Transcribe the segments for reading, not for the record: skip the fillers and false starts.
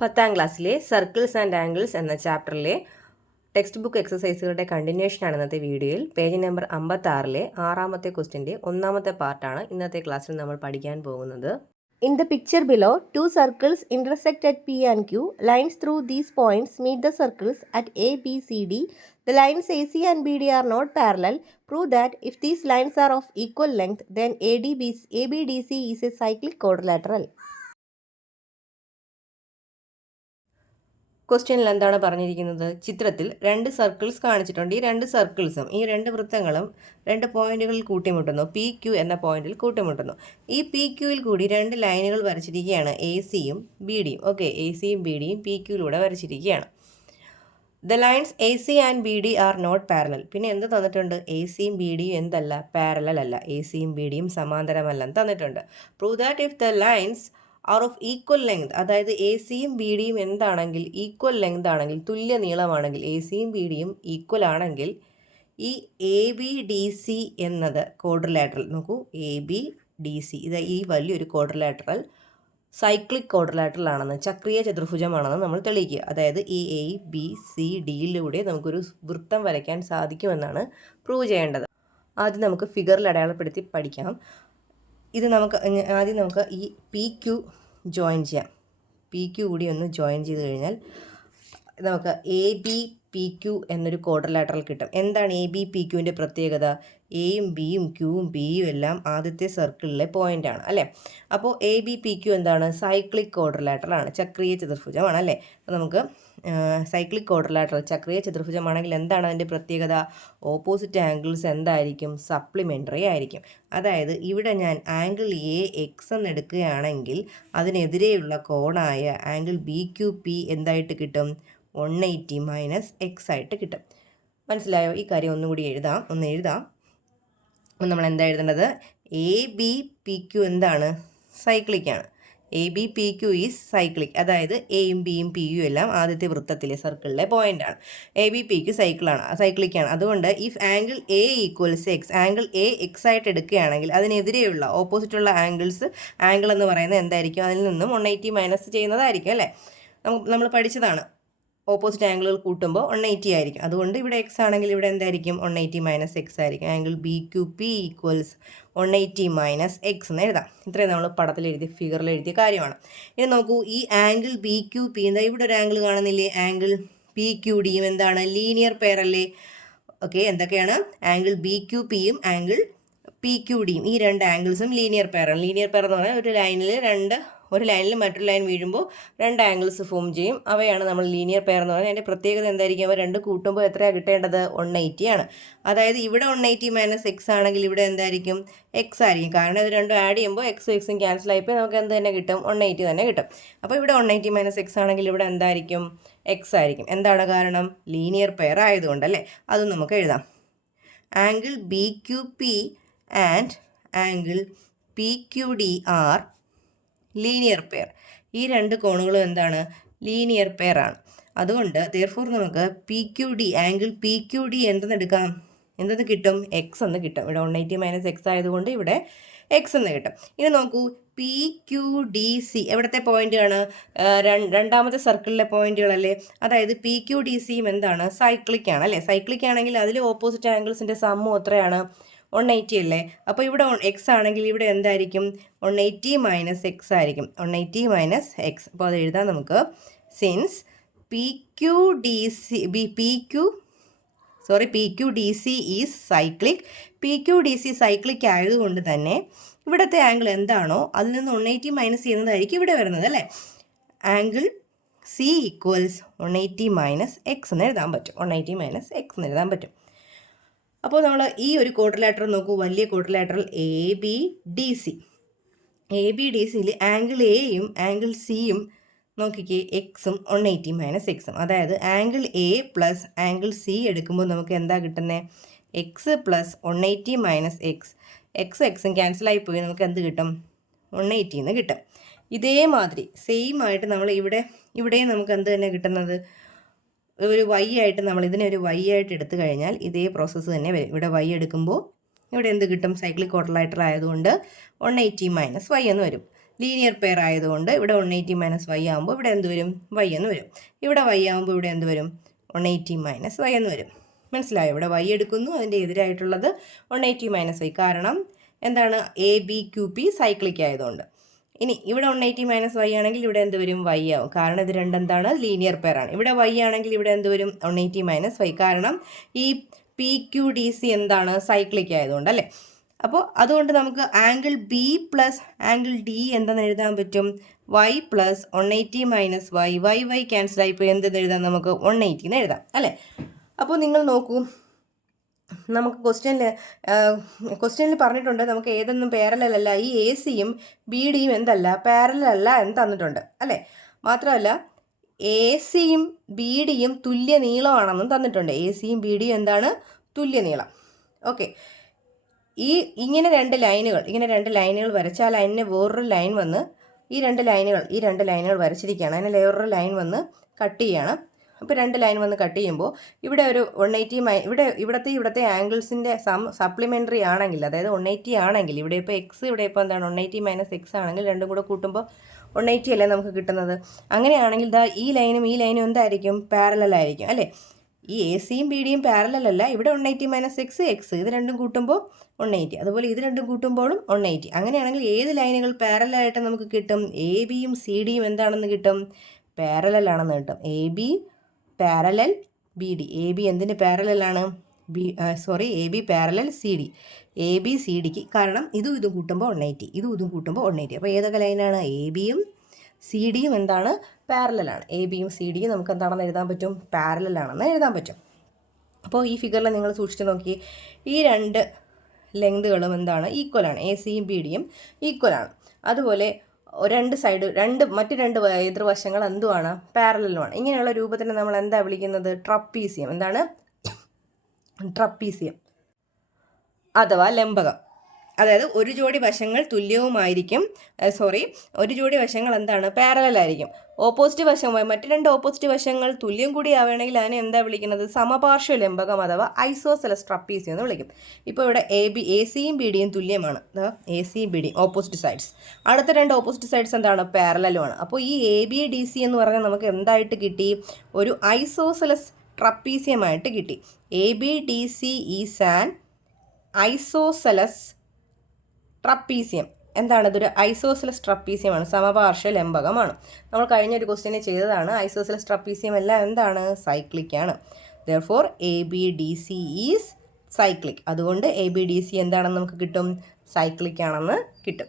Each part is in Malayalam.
10ാം ക്ലാസ്സിലെ സർക്കിൾസ് ആൻഡ് ആംഗിൾസ് എന്ന ചാപ്റ്ററിലെ ടെക്സ്റ്റ് ബുക്ക് എക്സസൈസുകളുടെ കണ്ടിന്യൂഷനാണ് ഇന്നത്തെ വീഡിയോയിൽ. പേജ് നമ്പർ 56-ലെ 6ാമത്തെ ക്വസ്റ്റിൻ്റെ 1ാമത്തെ പാർട്ടാണ് ഇന്നത്തെ ക്ലാസ്സിൽ നമ്മൾ പഠിക്കാൻ പോകുന്നത്. In the picture below, two circles intersect at P and Q. Lines through these points meet the circles at A, B, C, D. The lines AC and BD are not parallel. Prove that if these lines are of equal length, then ABDC is a cyclic quadrilateral. ക്വസ്റ്റ്യനിൽ എന്താണ് പറഞ്ഞിരിക്കുന്നത്? ചിത്രത്തിൽ രണ്ട് സർക്കിൾസ് കാണിച്ചിട്ടുണ്ട്. ഈ രണ്ട് സർക്കിൾസും ഈ രണ്ട് വൃത്തങ്ങളും രണ്ട് പോയിന്റുകളിൽ കൂട്ടിമുട്ടുന്നു. പി ക്യു എന്ന പോയിന്റിൽ കൂട്ടിമുട്ടുന്നു. ഈ പി ക്യുവിൽ കൂടി രണ്ട് ലൈനുകൾ വരച്ചിരിക്കുകയാണ്, എ സിയും ബി ഡിയും. ഓക്കെ, എ സിയും ബി ഡിയും പി ക്യുയിലൂടെ വരച്ചിരിക്കുകയാണ്. The lines A C and B D are not parallel. പിന്നെ എന്ത് തന്നിട്ടുണ്ട്? എ സിയും ബി ഡിയും എന്തല്ല? പാരലൽ അല്ല. എ സിയും ബി ഡിയും സമാന്തരമല്ലെന്ന് തന്നിട്ടുണ്ട്. Prove that if the lines are of equal length, അതായത് എ സിയും ബി ഡിയും എന്താണെങ്കിൽ ഈക്വൽ ലെങ്ത് ആണെങ്കിൽ, തുല്യ നീളമാണെങ്കിൽ, എ സിയും ബി ഡിയും ഈക്വൽ ആണെങ്കിൽ ഈ എ ബി ഡി സി എന്നത് ക്വാഡ്രിലാറ്ററൽ. നോക്കൂ, എ ബി ഡി സി ഇത് ഈ വലിയൊരു ക്വാഡ്രിലാറ്ററൽ സൈക്ലിക് ക്വാഡ്രിലാറ്ററൽ ആണെന്ന്, ചക്രീയ ചതുർഭുജമാണെന്ന് നമ്മൾ തെളിയിക്കുക. അതായത് ഈ എ ബി സി ഡിയിലൂടെ നമുക്കൊരു വൃത്തം വരയ്ക്കാൻ സാധിക്കുമെന്നാണ് പ്രൂവ് ചെയ്യേണ്ടത്. ആദ്യം നമുക്ക് ഫിഗറിൽ അടയാളപ്പെടുത്തി പഠിക്കാം. ഇത് ആദ്യം നമുക്ക് ഈ പി ക്യു ജോയിൻ ചെയ്യാം. പി ക്യു കൂടി ഒന്ന് ജോയിൻ ചെയ്ത് കഴിഞ്ഞാൽ നമുക്ക് എ ബി പി ക്യു എന്നൊരു ക്വാഡ്രിലാറ്ററൽ കിട്ടും. എന്താണ് എ ബി പി ക്യുവിൻ്റെ പ്രത്യേകത? എയും ബിയും ക്യൂവും ബിയും എല്ലാം ആദ്യത്തെ സർക്കിളിലെ പോയിൻ്റാണ് അല്ലേ. അപ്പോൾ എ ബി പി ക്യു എന്താണ്? സൈക്ലിക് ക്വാഡ്രിലാറ്ററലാണ്, ചക്രീയ ചതുർഭുജമാണ് അല്ലേ. അപ്പോൾ നമുക്ക് സൈക്ലിക് ക്വാഡ്രിലാറ്ററൽ ചക്രീയ ചതുർഭുജമാണെങ്കിൽ എന്താണ് അതിൻ്റെ പ്രത്യേകത? ഓപ്പോസിറ്റ് ആംഗിൾസ് എന്തായിരിക്കും? സപ്ലിമെൻ്ററി ആയിരിക്കും. അതായത് ഇവിടെ ഞാൻ ആംഗിൾ എ എക്സ് എന്ന് എടുക്കുകയാണെങ്കിൽ അതിനെതിരെയുള്ള കോണായ ആംഗിൾ ബി ക്യു പി എന്തായിട്ട് കിട്ടും? 180 മൈനസ് എക്സ് ആയിട്ട് കിട്ടും. മനസ്സിലായോ? ഈ കാര്യം ഒന്നുകൂടി എഴുതാം. നമ്മൾ എന്താ എഴുതേണ്ടത്? എ ബി പി ക്യു എന്താണ്? സൈക്ലിക്കാണ്. A B P Q is cyclic. അതായത് എയും ബിയും പി യും എല്ലാം ആദ്യത്തെ വൃത്തത്തിലെ സർക്കിളിലെ പോയിൻ്റാണ്. എ ബി പി ക്യു സൈക്ലിക്കാണ്. അതുകൊണ്ട് if angle A equals x, angle A x ആയിട്ട് എടുക്കുകയാണെങ്കിൽ അതിനെതിരെയുള്ള ഓപ്പോസിറ്റുള്ള ആംഗിൾ എന്ന് പറയുന്നത് എന്തായിരിക്കും? അതിൽ നിന്നും 180 മൈനസ് ചെയ്യുന്നതായിരിക്കും അല്ലേ. നമ്മൾ പഠിച്ചതാണ്. ഓപ്പോസിറ്റ് ആംഗിളുകൾ കൂട്ടുമ്പോൾ 180 ആയിരിക്കും. അതുകൊണ്ട് ഇവിടെ എക്സ് ആണെങ്കിൽ ഇവിടെ എന്തായിരിക്കും? 180 മൈനസ് എക്സ് ആയിരിക്കും. Angle B Q P equals 180 minus X എന്ന് എഴുതാം. ഇത്രയും നമ്മൾ ഫിഗറിൽ എഴുതിയ കാര്യമാണ്. ഇനി നോക്കൂ, ഈ ആംഗിൾ ബി ക്യു പി എന്താ ഇവിടെ ഒരു ആംഗിൾ കാണുന്നില്ലേ? ആംഗിൾ പി ക്യു ഡിയും എന്താണ്? ലീനിയർ പെയർ അല്ലേ. ഓക്കെ, എന്തൊക്കെയാണ്? ആംഗിൾ ബി ക്യു പിയും ആംഗിൾ പി ക്യു ഡിയും ഈ രണ്ട് ആംഗിൾസും ലീനിയർ പെയറാണ്. ലീനിയർ പെയർ എന്ന് പറഞ്ഞാൽ ഒരു ലൈനിൽ മറ്റൊരു ലൈൻ വീഴുമ്പോൾ രണ്ട് ആംഗിൾസ് ഫോം ചെയ്യും. അവയാണ് നമ്മൾ ലീനിയർ പെയർ എന്ന് പറഞ്ഞാൽ. അതിൻ്റെ പ്രത്യേകത എന്തായിരിക്കും? അവ രണ്ട് കൂട്ടുമ്പോൾ എത്രയാണ് കിട്ടേണ്ടത്? 180 ആണ്. അതായത് ഇവിടെ 180 മൈനസ് എക്സ് ആണെങ്കിൽ ഇവിടെ എന്തായിരിക്കും? എക്സ് ആയിരിക്കും. കാരണം ഇത് രണ്ടും ആഡ് ചെയ്യുമ്പോൾ എക്സും ക്യാൻസൽ ആയിപ്പോൾ നമുക്ക് എന്ത് തന്നെ കിട്ടും? 180 തന്നെ കിട്ടും. അപ്പോൾ ഇവിടെ 180 മൈനസ് എക്സ് ആണെങ്കിൽ ഇവിടെ എന്തായിരിക്കും? എക്സ് ആയിരിക്കും. എന്താണ് കാരണം? ലീനിയർ പെയർ ആയതുകൊണ്ടല്ലേ. അതും നമുക്ക് എഴുതാം. Angle B Q P and angle P Q D are linear pair. ഈ രണ്ട് കോണുകളും എന്താണ്? ലീനിയർ പെയർ ആണ്. അതുകൊണ്ട് therefore നമുക്ക് P Q D angle P Q D എന്തെന്ന് കിട്ടും? എക്സ് എന്ന് കിട്ടും. ഇവിടെ 180 മൈനസ് എക്സ് ആയതുകൊണ്ട് ഇവിടെ എക്സ് എന്ന് കിട്ടും. ഇനി നോക്കൂ, പി ക്യു ഡി സി എവിടുത്തെ പോയിൻ്റാണ്? രണ്ടാമത്തെ സർക്കിളിലെ പോയിന്റുകളല്ലേ. അതായത് പി ക്യു ഡി സിയും എന്താണ്? സൈക്ലിക് ആണ് അല്ലേ. സൈക്ലിക് ആണെങ്കിൽ അതിൽ ഓപ്പോസിറ്റ് ആംഗിൾസിൻ്റെ സമ്മും എത്രയാണ്? 180 അല്ലേ. അപ്പോൾ ഇവിടെ എക്സ് ആണെങ്കിൽ ഇവിടെ എന്തായിരിക്കും? 180 മൈനസ് എക്സ് ആയിരിക്കും. 180 മൈനസ് എക്സ്. അപ്പോൾ അത് എഴുതാം നമുക്ക്. Since P Q D C is cyclic. P Q D C cyclic ആയതുകൊണ്ട് തന്നെ ഇവിടുത്തെ ആംഗിൾ എന്താണോ അതിൽ നിന്ന് 180 മൈനസ് ചെയ്യുന്നതായിരിക്കും ഇവിടെ വരുന്നത് അല്ലേ. Angle C equals 180 minus X എന്ന് എഴുതാൻ പറ്റും. 180 മൈനസ് എക്സ് എന്ന് എഴുതാൻ പറ്റും. അപ്പോൾ നമ്മൾ ഈ ഒരു ക്വാഡ്രിലാറ്ററൽ നോക്കൂ, വലിയ quadrilateral A B D C. A B D സിയിൽ ആംഗിൾ എയും ആംഗിൾ സിയും നോക്കിക്കേ, എക്സും 180 മൈനസ് എക്സും. അതായത് angle A plus angle C എടുക്കുമ്പോൾ നമുക്ക് എന്താ കിട്ടുന്നത്? X plus 180 minus X. എക്സും ക്യാൻസലായി പോയി നമുക്ക് എന്ത് കിട്ടും? 180 എന്ന് കിട്ടും. ഇതേമാതിരി സെയിം ആയിട്ട് നമ്മൾ ഇവിടെയും നമുക്ക് എന്ത് തന്നെ കിട്ടുന്നത്? ഒരു y ആയിട്ട് നമ്മൾ ഇതിനെ ഒരു y ആയിട്ട് എടുത്തു കഴിഞ്ഞാൽ ഇതേ പ്രോസസ്സ് തന്നെ വരും. ഇവിടെ y എടുക്കുമ്പോൾ ഇവിടെ എന്ത് കിട്ടും? സൈക്ലിക് ക്വാഡ്രിലാറ്ററൽ ആയതുകൊണ്ട് 180 മൈനസ് y എന്ന് വരും. ലീനിയർ പെയർ ആയതുകൊണ്ട് ഇവിടെ 180 മൈനസ് വൈ ആകുമ്പോൾ ഇവിടെ എന്ത് വരും? വൈ എന്ന് വരും. ഇവിടെ വൈ ആകുമ്പോൾ ഇവിടെ എന്ത് വരും? 180 മൈനസ് വൈ എന്ന് വരും. മനസ്സിലായോ? ഇവിടെ വൈ എടുക്കുന്നു, അതിൻ്റെ എതിരായിട്ടുള്ളത് 180 മൈനസ് വൈ. കാരണം എന്താണ്? A B Q P cyclic ആയതുകൊണ്ട്. ഇനി ഇവിടെ 180 മൈനസ് വൈ ആണെങ്കിൽ ഇവിടെ എന്ത് വരും? വൈ ആവും. കാരണം ഇത് രണ്ടെന്താണ്? ലീനിയർ പെയർ ആണ്. ഇവിടെ വൈ ആണെങ്കിൽ ഇവിടെ എന്ത് വരും? 180 മൈനസ് വൈ. കാരണം ഈ പി ക്യു ഡി സി എന്താണ്? സൈക്ലിക് ആയതുകൊണ്ട് അല്ലേ. അപ്പോൾ അതുകൊണ്ട് നമുക്ക് angle B plus angle D എന്തെന്ന് എഴുതാൻ പറ്റും? Y plus 180 minus y. Y y cancel ആയിപ്പോൾ എന്തെന്ന് എഴുതാം? നമുക്ക് 180 എന്ന് എഴുതാം അല്ലേ. അപ്പോൾ നിങ്ങൾ നോക്കൂ, നമുക്ക് ക്വസ്റ്റ്യനിൽ പറഞ്ഞിട്ടുണ്ട് നമുക്ക് ഏതൊന്നും പാരലൽ അല്ല. ഈ എ സിയും ബി ഡിയും എന്തല്ല? പാരലൽ അല്ല എന്ന് തന്നിട്ടുണ്ട് അല്ലേ. മാത്രമല്ല എ സിയും ബി ഡിയും തുല്യ നീളമാണെന്നും തന്നിട്ടുണ്ട്. എ സിയും ബി ഡിയും എന്താണ്? തുല്യ നീളം. ഓക്കെ. ഇങ്ങനെ രണ്ട് ലൈനുകൾ വരച്ചാൽ ലൈനിന് വേറൊരു ലൈൻ വന്ന് ഈ രണ്ട് ലൈനുകൾ വരച്ചിരിക്കുകയാണ്. അതിന് വേറൊരു ലൈൻ വന്ന് കട്ട് ചെയ്യണം. അപ്പോൾ രണ്ട് ലൈൻ വന്ന് കട്ട് ചെയ്യുമ്പോൾ ഇവിടെ ഒരു 180 ഇവിടുത്തെ ആംഗിൾസിൻ്റെ സപ്ലിമെൻ്ററി ആണെങ്കിൽ, അതായത് 180 ആണെങ്കിൽ, ഇവിടെ ഇപ്പോൾ എക്സ് ഇവിടെ ഇപ്പോൾ എന്താണ് 180 മൈനസ് എക്സ് ആണെങ്കിൽ രണ്ടും കൂടെ കൂട്ടുമ്പോൾ 180 അല്ലേ നമുക്ക് കിട്ടുന്നത്. അങ്ങനെയാണെങ്കിൽ ഈ ലൈനും എന്തായിരിക്കും? പാരലൽ ആയിരിക്കും അല്ലേ. ഈ എ സിയും ബി ഡിയും പാരലൽ അല്ല. ഇവിടെ 180 മൈനസ് എക്സ് ഇത് രണ്ടും കൂട്ടുമ്പോൾ 180. അതുപോലെ ഇത് രണ്ടും കൂട്ടുമ്പോഴും 180. അങ്ങനെയാണെങ്കിൽ ഏത് ലൈനുകൾ പാരലലായിട്ട് നമുക്ക് കിട്ടും? എ ബിയും സി ഡിയും എന്താണെന്ന് കിട്ടും? പാരലൽ ആണെന്ന് കിട്ടും. A B parallel B D. A B എന്തിന് പാരലലാണ്? A B parallel C D. A B C ഡിക്ക്, കാരണം ഇതും കൂട്ടുമ്പോൾ 180, ഇതും കൂട്ടുമ്പോൾ 180. അപ്പോൾ ഏതൊക്കെ ലൈനാണ്? എ ബിയും സി ഡിയും എന്താണ്? പാരലലാണ്. എ ബിയും സി ഡിയും നമുക്ക് എന്താണെന്ന് എഴുതാൻ പറ്റും? പാരലലാണെന്ന് എഴുതാൻ പറ്റും. അപ്പോൾ ഈ ഫിഗറിൽ നിങ്ങൾ സൂക്ഷിച്ച് നോക്കി, ഈ രണ്ട് ലെങ്തുകളും എന്താണ്? ഈക്വലാണ്. എ സിയും ബി ഡിയും ഈക്വലാണ്. അതുപോലെ മറ്റ് രണ്ട് എതിർവശങ്ങൾ എന്തുമാണ്? പാരലലുമാണ്. ഇങ്ങനെയുള്ള രൂപത്തിന് നമ്മൾ എന്താ വിളിക്കുന്നത്? ട്രപ്പീസിയം. എന്താണ്? ട്രപ്പീസിയം അഥവാ ലംബകം. അതായത് ഒരു ജോഡി വശങ്ങൾ തുല്യവുമായിരിക്കും. ഒരു ജോഡി വശങ്ങൾ എന്താണ്? പാരലലായിരിക്കും. മറ്റ് രണ്ട് ഓപ്പോസിറ്റ് വശങ്ങൾ തുല്യം കൂടി ആവുകയാണെങ്കിൽ അതിനെ എന്താ വിളിക്കുന്നത്? സമപാർശ്വ ലംബകം അഥവാ ഐസോസെലസ് ട്രപ്പീസിയം എന്ന് വിളിക്കും. ഇപ്പോൾ ഇവിടെ എ സിയും ബി ഡിയും തുല്യമാണ്. എ സിയും ബി ഡിയും ഓപ്പോസിറ്റ് സൈഡ്സ്. അടുത്ത രണ്ട് ഓപ്പോസിറ്റ് സൈഡ്സ് എന്താണ്? പാരലലുമാണ്. അപ്പോൾ ഈ എ ബി ഡി സി എന്ന് പറഞ്ഞാൽ നമുക്ക് എന്തായിട്ട് കിട്ടി? ഒരു ഐസോസെലസ് ട്രപ്പീസിയമായിട്ട് കിട്ടി. A B D C is an isosceles trapezium. എന്താണ്? ഇതൊരു ഐസോസെലസ് ട്രപ്പീസിയമാണ്, സമപാർശ്വ ലംബകമാണ്. നമ്മൾ കഴിഞ്ഞൊരു ക്വസ്റ്റ്യനെ ചെയ്തതാണ്. ഐസോസെലസ് ട്രപ്പീസിയം എല്ലാം എന്താണ്? സൈക്ലിക് ആണ്. Therefore A B D C is cyclic. അതുകൊണ്ട് എ ബി ഡി സി എന്താണെന്ന് നമുക്ക് കിട്ടും? സൈക്ലിക് ആണെന്ന് കിട്ടും.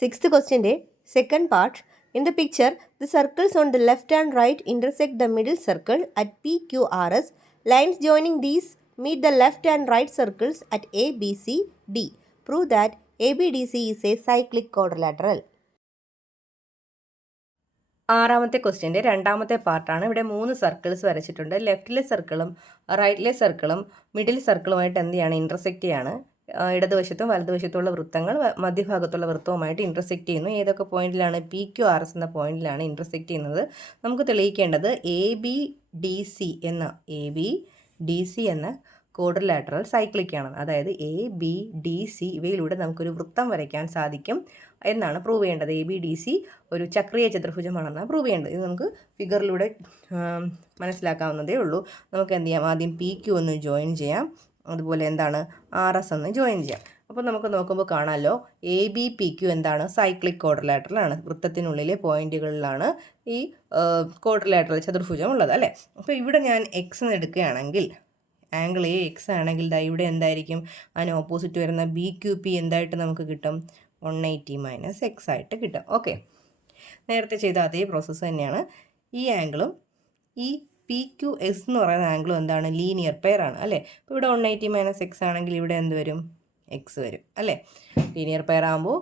6th questionന്റെ second part. In the picture, the circles on the left and right intersect the middle circle at PQRS. Lines joining these meet the left and right circles at A, B, C, D. Prove that ABDC is a cyclic quadrilateral. ആറാമത്തെ ക്വസ്റ്റ്യൻ്റെ രണ്ടാമത്തെ പാർട്ടാണ്. ഇവിടെ 3 സർക്കിൾസ് വരച്ചിട്ടുണ്ട്. ലെഫ്റ്റിലെ സർക്കിളും റൈറ്റിലെ സർക്കിളും മിഡിൽ സർക്കിളുമായിട്ട് എന്ത് ചെയ്യാണ്? ഇൻ്റർസെക്റ്റ് ചെയ്യാണ്. ഇടതുവശത്തും വലതുവശത്തുള്ള വൃത്തങ്ങൾ മധ്യഭാഗത്തുള്ള വൃത്തവുമായിട്ട് ഇൻ്റർസെക്റ്റ് ചെയ്യുന്നു. ഏതൊക്കെ പോയിന്റിലാണ്? PQRS എന്ന പോയിന്റിലാണ് ഇൻ്റർസെക്റ്റ് ചെയ്യുന്നത്. നമുക്ക് തെളിയിക്കേണ്ടത് എ ബി ഡി സി എന്ന ക്വാഡ്രിലാറ്ററൽ സൈക്ലിക് ആണ്. അതായത് എ ബി ഡി സി ഇവയിലൂടെ നമുക്കൊരു വൃത്തം വരയ്ക്കാൻ സാധിക്കും എന്നാണ് പ്രൂവ് ചെയ്യേണ്ടത്. എ ബി ഡി സി ഒരു ചക്രീയ ചതുർഭുജമാണെന്നാണ് പ്രൂവ് ചെയ്യേണ്ടത്. ഇത് നമുക്ക് ഫിഗറിലൂടെ മനസ്സിലാക്കാവുന്നതേ ഉള്ളൂ. നമുക്ക് എന്ത് ചെയ്യാം? ആദ്യം പി ക്യു ഒന്ന് ജോയിൻ ചെയ്യാം. അതുപോലെ എന്താണ്? ആർ എസ് ഒന്ന് ജോയിൻ ചെയ്യാം. അപ്പോൾ നമുക്ക് നോക്കുമ്പോൾ കാണാമല്ലോ, എ ബി പി ക്യു എന്താണ്? സൈക്ലിക് ക്വാഡ്രിലാറ്ററലാണ്. വൃത്തത്തിനുള്ളിലെ പോയിന്റുകളിലാണ് ഈ ക്വാഡ്രിലാറ്ററൽ ചതുർഭുജം ഉള്ളത് അല്ലേ. അപ്പോൾ ഇവിടെ ഞാൻ എക്സ് എന്ന് എടുക്കുകയാണെങ്കിൽ, ആംഗിൾ എ എക്സ് ആണെങ്കിൽ ഇവിടെ എന്തായിരിക്കും? അതിന് ഓപ്പോസിറ്റ് വരുന്ന ബി ക്യു പി എന്തായിട്ട് നമുക്ക് കിട്ടും? 180 മൈനസ് എക്സ് ആയിട്ട് കിട്ടും. ഓക്കെ, നേരത്തെ ചെയ്ത അതേ പ്രോസസ്സ് തന്നെയാണ്. ഈ ആംഗിളും ഈ പി ക്യു എസ് എന്ന് പറയുന്ന ആംഗിളും എന്താണ്? ലീനിയർ പെയർ ആണ് അല്ലേ. ഇപ്പോൾ ഇവിടെ 180 മൈനസ് എക്സ് ആണെങ്കിൽ ഇവിടെ എന്ത് വരും? എക്സ് വരും അല്ലേ. ലീനിയർ പെയർ ആകുമ്പോൾ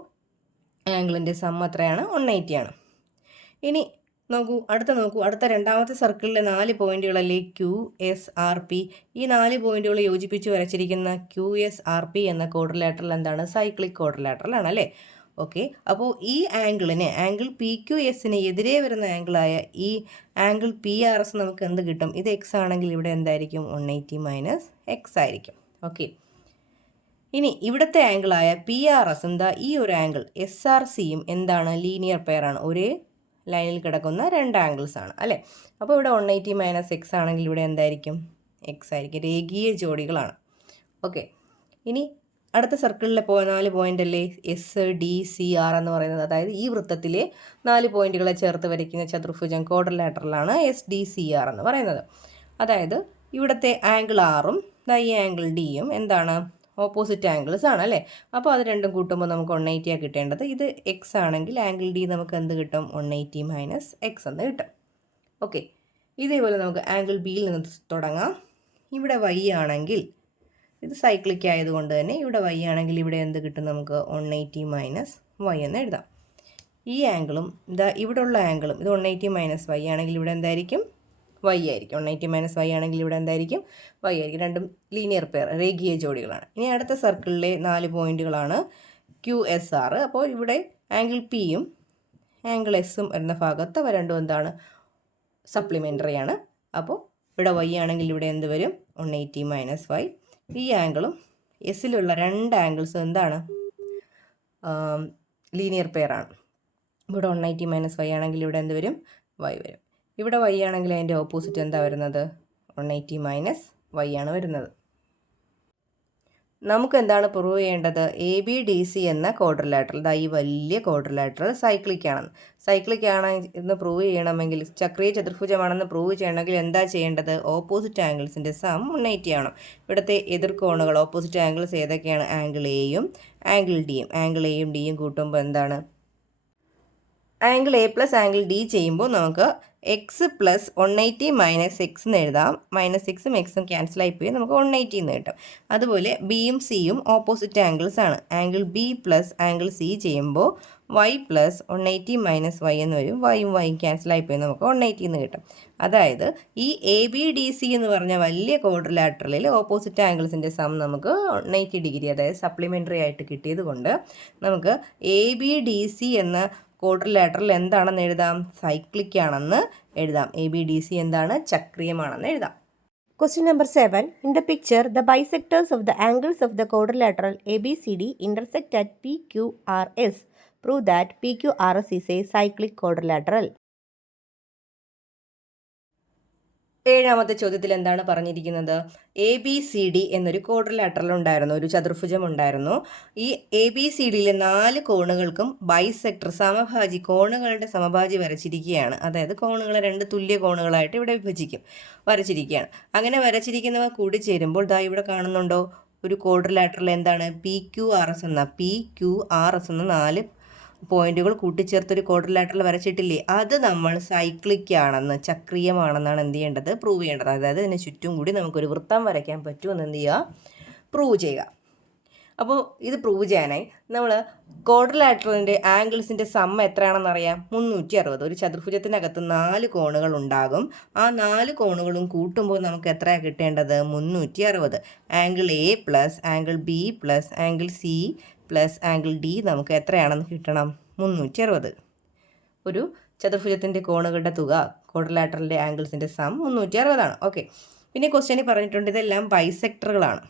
ആംഗിളിൻ്റെ സം എത്രയാണ്? 180 ആണ്. ഇനി അടുത്ത രണ്ടാമത്തെ സർക്കിളിലെ 4 പോയിന്റുകളല്ലേ? Q S R P. ഈ 4 പോയിന്റുകൾ യോജിപ്പിച്ച് വരച്ചിരിക്കുന്ന ക്യു എസ് ആർ പി എന്ന ക്വാഡ്രിലാറ്ററൽ എന്താണ്? സൈക്ലിക് ക്വാഡ്രിലാറ്ററൽ ആണ് അല്ലേ. ഓക്കെ, അപ്പോൾ ഈ ആംഗിൾ പി ക്യു എസിന് എതിരെ വരുന്ന ആംഗിളായ ഈ ആംഗിൾ പി ആർ എസ് നമുക്ക് എന്ത് കിട്ടും? ഇത് എക്സ് ആണെങ്കിൽ ഇവിടെ എന്തായിരിക്കും? 180 മൈനസ് എക്സ് ആയിരിക്കും. ഓക്കെ, ഇനി ഇവിടുത്തെ ആംഗിളായ PRS എന്താ ഈ ഒരു ആംഗിൾ SRCയും എന്താണ് ലീനിയർ പെയറാണ്, ഒരേ ലൈനിൽ കിടക്കുന്ന രണ്ട് ആംഗിൾസ് ആണ് അല്ലേ. അപ്പോൾ ഇവിടെ 180 മൈനസ് എക്സ് ആണെങ്കിൽ ഇവിടെ എന്തായിരിക്കും, എക്സ് ആയിരിക്കും, രേഖീയ ജോഡികളാണ്. ഓക്കെ, ഇനി അടുത്ത സർക്കിളിലെ 4 പോയിന്റ് അല്ലേ SDCR എന്ന് പറയുന്നത്, അതായത് ഈ വൃത്തത്തിലെ 4 പോയിന്റുകളെ ചേർത്ത് വരയ്ക്കുന്ന ചതുർഭുജം ക്വാഡ്രിലാറ്ററലാണ് SDCR എന്ന് പറയുന്നത്. അതായത് ഇവിടുത്തെ ആംഗിൾ ആറും ഈ ആംഗിൾ ഡിയും എന്താണ്, ഓപ്പോസിറ്റ് ആംഗിൾസ് ആണ് അല്ലേ. അപ്പോൾ അത് രണ്ടും കൂട്ടുമ്പോൾ നമുക്ക് 180 ആണ് കിട്ടേണ്ടത്. ഇത് എക്സ് ആണെങ്കിൽ ആംഗിൾ ഡി നമുക്ക് എന്ത് കിട്ടും, 180 മൈനസ് എക്സ് എന്ന് കിട്ടും. ഓക്കെ, ഇതേപോലെ നമുക്ക് ആംഗിൾ ബിയിൽ നിന്ന് തുടങ്ങാം. ഇവിടെ വൈ ആണെങ്കിൽ ഇത് സൈക്ലിക് ആയതുകൊണ്ട് തന്നെ ഇവിടെ വൈ ആണെങ്കിൽ ഇവിടെ എന്ത് കിട്ടും, നമുക്ക് 180 മൈനസ് വൈ എന്ന് എഴുതാം. ഈ ആംഗിളും ഇവിടെയുള്ള ആംഗിളും ഇത് 180 മൈനസ് വൈ ആണെങ്കിൽ ഇവിടെ എന്തായിരിക്കും, വൈ ആയിരിക്കും. 180 മൈനസ് വൈ ആണെങ്കിൽ ഇവിടെ എന്തായിരിക്കും, വൈ ആയിരിക്കും. രണ്ടും ലീനിയർ പെയർ, രേഖീയ ജോഡികളാണ്. ഇനി അടുത്ത സർക്കിളിലെ 4 പോയിന്റുകളാണ് QSR. അപ്പോൾ ഇവിടെ ആംഗിൾ പിയും ആംഗിൾ എസും വരുന്ന ഭാഗത്ത് അവ രണ്ടും എന്താണ്, സപ്ലിമെൻ്ററി ആണ്. അപ്പോൾ ഇവിടെ വൈ ആണെങ്കിൽ ഇവിടെ എന്ത് വരും, 180 മൈനസ് വൈ. ഈ ആംഗിളും എസിലുള്ള രണ്ട് ആംഗിൾസ് എന്താണ്, ലീനിയർ പെയർ ആണ്. ഇവിടെ 180 മൈനസ് വൈ ആണെങ്കിൽ ഇവിടെ എന്ത് വരും, വൈ വരും. ഇവിടെ വൈ ആണെങ്കിൽ അതിൻ്റെ ഓപ്പോസിറ്റ് എന്താ വരുന്നത്, 180 മൈനസ് വൈ ആണ് വരുന്നത്. നമുക്ക് എന്താണ് പ്രൂവ് ചെയ്യേണ്ടത്, ABDC എന്ന ക്വാഡ്രിലാറ്ററൽ, ഈ വലിയ ക്വാഡ്രിലാറ്ററൽ സൈക്ലിക് ആണെന്ന്. സൈക്ലിക് ആണെന്ന് പ്രൂവ് ചെയ്യണമെങ്കിൽ, ചക്രീയ ചതുർഭുജമാണെന്ന് പ്രൂവ് ചെയ്യണമെങ്കിൽ എന്താ ചെയ്യേണ്ടത്, ഓപ്പോസിറ്റ് ആംഗിൾസിൻ്റെ സം 180 ആണ്. ഇവിടുത്തെ എതിർകോണുകൾ ഓപ്പോസിറ്റ് ആംഗിൾസ് ഏതൊക്കെയാണ്, ആംഗിൾ എയും ആംഗിൾ ഡിയും. ആംഗിൾ എയും ഡിയും കൂട്ടുമ്പോൾ എന്താണ്, angle A plus angle D ചെയ്യുമ്പോൾ നമുക്ക് എക്സ് പ്ലസ് 180 മൈനസ് എക്സ് എന്ന് എഴുതാം. മൈനസ് എക്സും എക്സും ക്യാൻസൽ ആയിപ്പോയി, നമുക്ക് 180 എന്ന് കിട്ടും. അതുപോലെ ബിയും സിയും ഓപ്പോസിറ്റ് ആംഗിൾസ് ആണ്. Angle B plus angle C ചെയ്യുമ്പോൾ വൈ പ്ലസ് 180 മൈനസ് വൈ എന്ന് വരും. വൈയും വൈയും ക്യാൻസൽ ആയിപ്പോയി, നമുക്ക് 180 എന്ന് കിട്ടും. അതായത് ഈ ABDC എന്ന് പറഞ്ഞ വലിയ ക്വാഡ്രിലാറ്ററലിൽ ഓപ്പോസിറ്റ് ആംഗിൾസിൻ്റെ സം നമുക്ക് 180 ഡിഗ്രി, അതായത് സപ്ലിമെൻ്ററി ആയിട്ട് കിട്ടിയത് കൊണ്ട് നമുക്ക് ABDC എന്ന ക്വാഡ്രിലാറ്ററൽ എന്താണെന്ന് എഴുതാം, സൈക്ലിക് ആണെന്ന് എഴുതാം. ABDC എന്താണ്, ചക്രീയമാണെന്ന് എഴുതാം. Question number 7. In the picture, the bisectors of the angles of the quadrilateral ABCD intersect at PQRS. Prove that PQRS is a cyclic quadrilateral. ഏഴാമത്തെ ചോദ്യത്തിൽ എന്താണ് പറഞ്ഞിരിക്കുന്നത്, ABCD എന്നൊരു ക്വാഡ്രിലാറ്ററൽ ഉണ്ടായിരുന്നു, ഒരു ചതുർഭുജം ഉണ്ടായിരുന്നു. ഈ ABCDയിലെ 4 കോണുകൾക്കും ബൈസെക്ടർ, സമഭാജി, കോണുകളുടെ സമഭാജി വരച്ചിരിക്കുകയാണ്. അതായത് കോണുകളെ 2 തുല്യ കോണുകളായിട്ട് ഇവിടെ വരച്ചിരിക്കുകയാണ്. അങ്ങനെ വരച്ചിരിക്കുന്നവ കൂടി ചേരുമ്പോൾ ഇവിടെ കാണുന്നുണ്ടോ, ഒരു ക്വാഡ്രിലാറ്ററൽ എന്താണ്, PQRS എന്ന 4 പോയിന്റുകൾ കൂട്ടിച്ചേർത്തൊരു ക്വാഡ്രിലാറ്ററൽ വരച്ചിട്ടില്ലേ, അത് നമ്മൾ സൈക്ലിക് ആണെന്ന്, ചക്രീയമാണെന്നാണ് എന്ത് ചെയ്യേണ്ടത്, പ്രൂവ് ചെയ്യേണ്ടത്. അതായത് ഇതിന് ചുറ്റും കൂടി നമുക്കൊരു വൃത്തം വരയ്ക്കാൻ പറ്റുമെന്ന് എന്ത് ചെയ്യുക, പ്രൂവ് ചെയ്യുക. അപ്പോൾ ഇത് പ്രൂവ് ചെയ്യാനായി നമ്മൾ ക്വാഡ്രിലാറ്ററലിൻ്റെ ആംഗിൾസിൻ്റെ സം എത്രയാണെന്ന് അറിയാം, 360. ഒരു ചതുർഭുജത്തിനകത്ത് 4 കോണുകൾ ഉണ്ടാകും. ആ 4 കോണുകളും കൂട്ടുമ്പോൾ നമുക്ക് എത്രയാണ് കിട്ടേണ്ടത്, 360. Angle A plus angle B plus angle C plus angle D നമുക്ക് എത്രയാണെന്ന് കിട്ടണം, 360. ഒരു ചതുർഭുജത്തിൻ്റെ കോണുകളുടെ തുക, ക്വാഡ്രിലാറ്ററലിൻ്റെ ആംഗിൾസിൻ്റെ സം 360 ആണ്. ഓക്കെ, പിന്നെ ക്വസ്റ്റ്യനിൽ പറഞ്ഞിട്ടുണ്ട് ഇതെല്ലാം ബൈസെക്ടറുകളാണ്,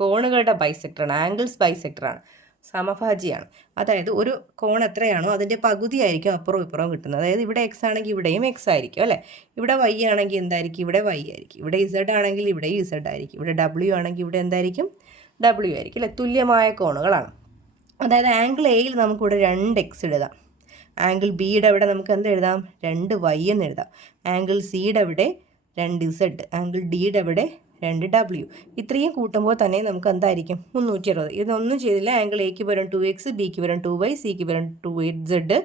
കോണുകളുടെ ബൈസെക്ടറാണ്, ആംഗിൾസ് ബൈസെക്ടറാണ്, സമഭാജിയാണ്. അതായത് ഒരു കോൺ എത്രയാണോ അതിൻ്റെ പകുതി ആയിരിക്കും അപ്പുറവും ഇപ്പുറവും കിട്ടുന്നത്. അതായത് ഇവിടെ എക്സ് ആണെങ്കിൽ ഇവിടെയും എക്സ് ആയിരിക്കും അല്ലേ. ഇവിടെ വൈ ആണെങ്കിൽ എന്തായിരിക്കും, ഇവിടെ വൈ ആയിരിക്കും. ഇവിടെ ഇസഡ് ആണെങ്കിൽ ഇവിടെയും ഇസഡ് ആയിരിക്കും. ഇവിടെ ഡബ്ല്യു ആണെങ്കിൽ ഇവിടെ എന്തായിരിക്കും, ഡബ്ല്യു ആയിരിക്കും അല്ലേ. തുല്യമായ കോണുകളാണ്. അതായത് ആംഗിൾ എയിൽ നമുക്കിവിടെ 2x എഴുതാം. ആംഗിൾ ബിയുടെ അവിടെ നമുക്ക് എന്ത് എഴുതാം, 2y എന്ന് എഴുതാം. ആംഗിൾ സിയുടെ അവിടെ 2z, ആംഗിൾ ഡിയുടെ അവിടെ 2w. ഇത്രയും കൂട്ടുമ്പോൾ തന്നെ നമുക്ക് എന്തായിരിക്കും, 360. ഇതൊന്നും ചെയ്തില്ല. ആംഗിൾ എക്ക് പകരം 2x, ബിക്ക് പകരം 2y, സിക്ക് പകരം 2z,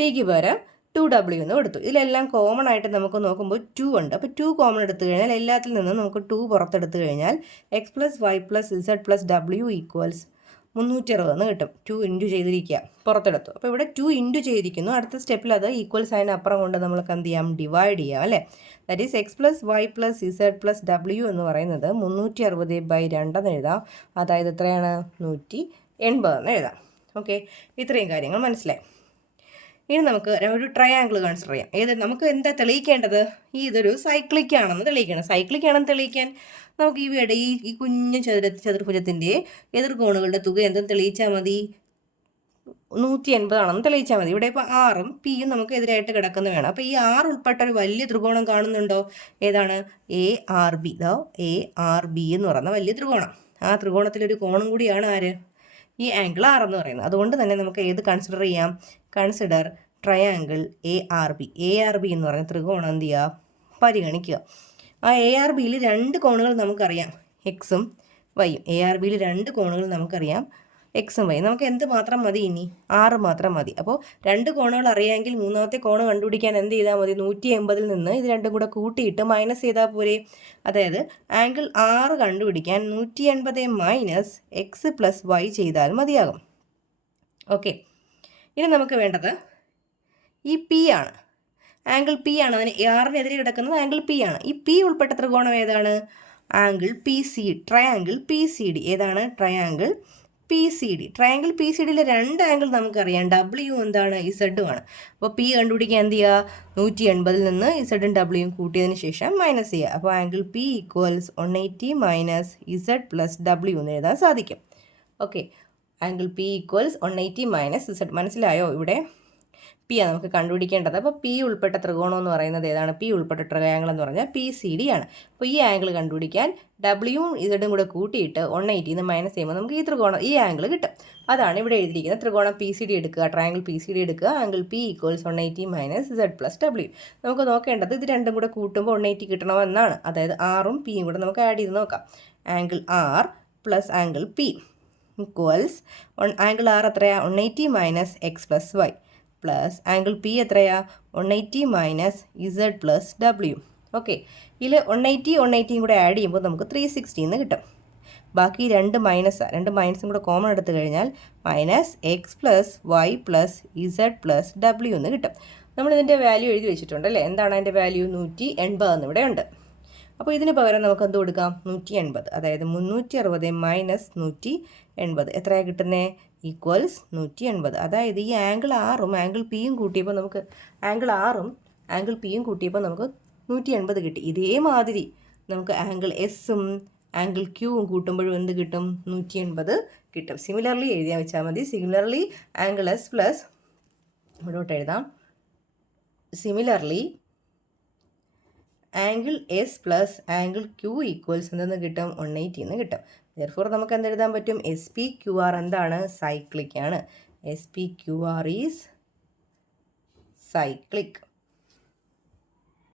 ഡിക്ക് പകരം 2w എന്ന് കൊടുത്തു. ഇതിലെല്ലാം കോമൺ ആയിട്ട് നമുക്ക് നോക്കുമ്പോൾ 2 ഉണ്ട്. അപ്പോൾ 2 കോമൺ എടുത്തു കഴിഞ്ഞാൽ എല്ലാത്തിൽ നിന്നും നമുക്ക് 2 പുറത്തെടുത്തു കഴിഞ്ഞാൽ x plus Y plus Z plus W equals 360 എന്ന് കിട്ടും. 2 ഇൻറ്റു ചെയ്തിരിക്കുക, പുറത്തെടുത്തു. അപ്പോൾ ഇവിടെ 2 ഇൻറ്റു ചെയ്തിരിക്കുന്നു. അടുത്ത സ്റ്റെപ്പിൽ അത് ഈക്വൽ സൈൻ അപ്പുറം കൊണ്ട് നമ്മൾക്ക് എന്ത് ചെയ്യാം, ഡിവൈഡ് ചെയ്യാം അല്ലേ. That is X plus Y plus Z plus W എന്ന് പറയുന്നത് 360/2 എന്ന് എഴുതാം. അതായത് എത്രയാണ്, 180 എന്ന് എഴുതാം. ഓക്കെ, ഇത്രയും കാര്യങ്ങൾ മനസ്സിലായി. ഇനി നമുക്ക് ഒരു ട്രയാങ്കിൾ കൺസിഡർ ചെയ്യാം. നമുക്ക് എന്താ തെളിയിക്കേണ്ടത്? ഇതൊരു സൈക്ലിക് ആണെന്ന് തെളിയിക്കണം. സൈക്ലിക് ആണെന്ന് തെളിയിക്കാൻ നമുക്ക് ഇവയുടെ ഈ കുഞ്ഞു ചതുർഭുജത്തിൻ്റെ എതിർകോണുകളുടെ തുക എന്തെന്ന് തെളിയിച്ചാൽ മതി? 180 ആണെന്ന് തെളിയിച്ചാൽ മതി. ഇവിടെ ഇപ്പോൾ ആറും പിയും നമുക്ക് എതിരായിട്ട് കിടക്കുന്ന വേണം. അപ്പോൾ ഈ ആറ് ഉൾപ്പെട്ട ഒരു വലിയ ത്രികോണം കാണുന്നുണ്ടോ? ഏതാണ്? ARB. ARB എന്ന് പറയുന്ന വലിയ ത്രികോണം. ആ ത്രികോണത്തിലൊരു കോണും കൂടിയാണ് ആര്? ഈ ആംഗിൾ ആർ എന്ന് പറയുന്നത്. അതുകൊണ്ട് തന്നെ നമുക്ക് ഏത് കൺസിഡർ ചെയ്യാം? Consider triangle ARB. ARB എന്ന് പറയുന്ന ത്രികോണം എന്ത് ചെയ്യുക? പരിഗണിക്കുക. ആ ARBയിൽ 2 കോണുകൾ നമുക്കറിയാം, എക്സും വൈയും. ARBയിൽ 2 കോണുകൾ നമുക്കറിയാം, എക്സും വൈ. നമുക്ക് എന്ത് മാത്രം മതി? ഇനി 6 മാത്രം മതി. അപ്പോൾ 2 കോണുകൾ അറിയാമെങ്കിൽ മൂന്നാമത്തെ കോണ് കണ്ടുപിടിക്കാൻ എന്ത് ചെയ്താൽ മതി? 180 നിന്ന് ഇത് രണ്ടും കൂടെ കൂട്ടിയിട്ട് മൈനസ് ചെയ്താൽ പോരെ? അതായത് ആംഗിൾ 6 കണ്ടുപിടിക്കാൻ 180 മൈനസ് എക്സ് പ്ലസ് വൈ ചെയ്താൽ മതിയാകും. ഓക്കെ, ഇനി നമുക്ക് വേണ്ടത് ഈ പി ആണ്. ആംഗിൾ പി ആണ്. അതിന് ആറിനെതിരെ കിടക്കുന്നത് ആംഗിൾ പി ആണ്. ഈ പി ഉൾപ്പെട്ട ത്രികോണം ഏതാണ്? Angle PCD. Triangle PCD. ഏതാണ്? Triangle PCD. ട്രയാങ്കിൾ PCDയിലെ 2 ആംഗിൾ നമുക്കറിയാം. W എന്താണ്? ഇസഡും ആണ്. അപ്പോൾ പി കണ്ടുപിടിക്കാൻ എന്ത് ചെയ്യുക? 180 നിന്ന് ഇസഡും ഡബ്ല്യൂയും കൂട്ടിയതിന് ശേഷം മൈനസ് ചെയ്യുക. അപ്പോൾ angle P equals 180 minus Z plus W എന്ന് എഴുതാൻ സാധിക്കും. Okay, angle P equals 180 minus Z. മനസ്സിലായോ? ഇവിടെ പി ആണ് നമുക്ക് കണ്ടുപിടിക്കേണ്ടത്. അപ്പോൾ പി ഉൾപ്പെട്ട ത്രികോണം എന്ന് പറയുന്നത് ഏതാണ്? പി ഉൾപ്പെട്ട ട്രയാങ്കിൾ എന്ന് പറഞ്ഞാൽ PCD ആണ്. അപ്പോൾ ഈ ആംഗിൾ കണ്ടുപിടിക്കാൻ ഡബ്ല്യൂവും ഇസഡും കൂടെ കൂട്ടിയിട്ട് 180 മൈനസ് ചെയ്യുമ്പോൾ നമുക്ക് ഈ ആംഗിൾ കിട്ടും. അതാണ് ഇവിടെ എഴുതിയിരിക്കുന്നത്. ത്രികോണം PCD എടുക്കുക, ട്രയാങ്കിൾ PCD എടുക്കുക. Angle P equals 180 minus Z plus W. നമുക്ക് നോക്കേണ്ടത് ഇത് രണ്ടും കൂടെ കൂട്ടുമ്പോൾ 180 കിട്ടണമെന്നാണ്. അതായത് ആറും പിയും കൂടെ നമുക്ക് ആഡ് ചെയ്ത് നോക്കാം. Angle R plus angle P equals angle R എത്രയാ? 180 minus X plus Y plus angle P എത്രയാ? 180 minus Z plus W. Okay, ഇതിൽ 180 കൂടെ ആഡ് ചെയ്യുമ്പോൾ നമുക്ക് 360 എന്ന് കിട്ടും. ബാക്കി 2 മൈനസും കൂടെ കോമൺ എടുത്തു കഴിഞ്ഞാൽ minus X plus Y plus Z plus W എന്ന് കിട്ടും. നമ്മളിതിൻ്റെ വാല്യൂ എഴുതി വെച്ചിട്ടുണ്ട് അല്ലേ? എന്താണ് അതിൻ്റെ വാല്യൂ? 180 എന്നിവിടെ ഉണ്ട്. അപ്പോൾ ഇതിന് പകരം നമുക്ക് എന്ത് കൊടുക്കാം? 180. അതായത് 360 മൈനസ് 180 എത്രയാണ് കിട്ടുന്നത്? ഈക്വൽസ് 180. അതായത് ഈ ആംഗിൾ ആറും ആംഗിൾ പിയും കൂട്ടിയപ്പോൾ നമുക്ക് 180 കിട്ടി. ഇതേമാതിരി നമുക്ക് ആംഗിൾ എസും ആംഗിൾ ക്യൂവും കൂട്ടുമ്പോഴും എന്ത് കിട്ടും? 180 കിട്ടും. സിമിലർലി എഴുതിയാൽ വെച്ചാൽ മതി. സിമിലർലി ആംഗിൾ എസ് പ്ലസ് ഇവിടോട്ട് എഴുതാം. Similarly angle S plus angle Q equals എന്തെന്ന് കിട്ടും? 180 എന്ന് കിട്ടും. therefore നമുക്ക് എന്തെഴുതാൻ പറ്റും? SPQR എന്താണ്? സൈക്ലിക് ആണ്. SPQR is cyclic.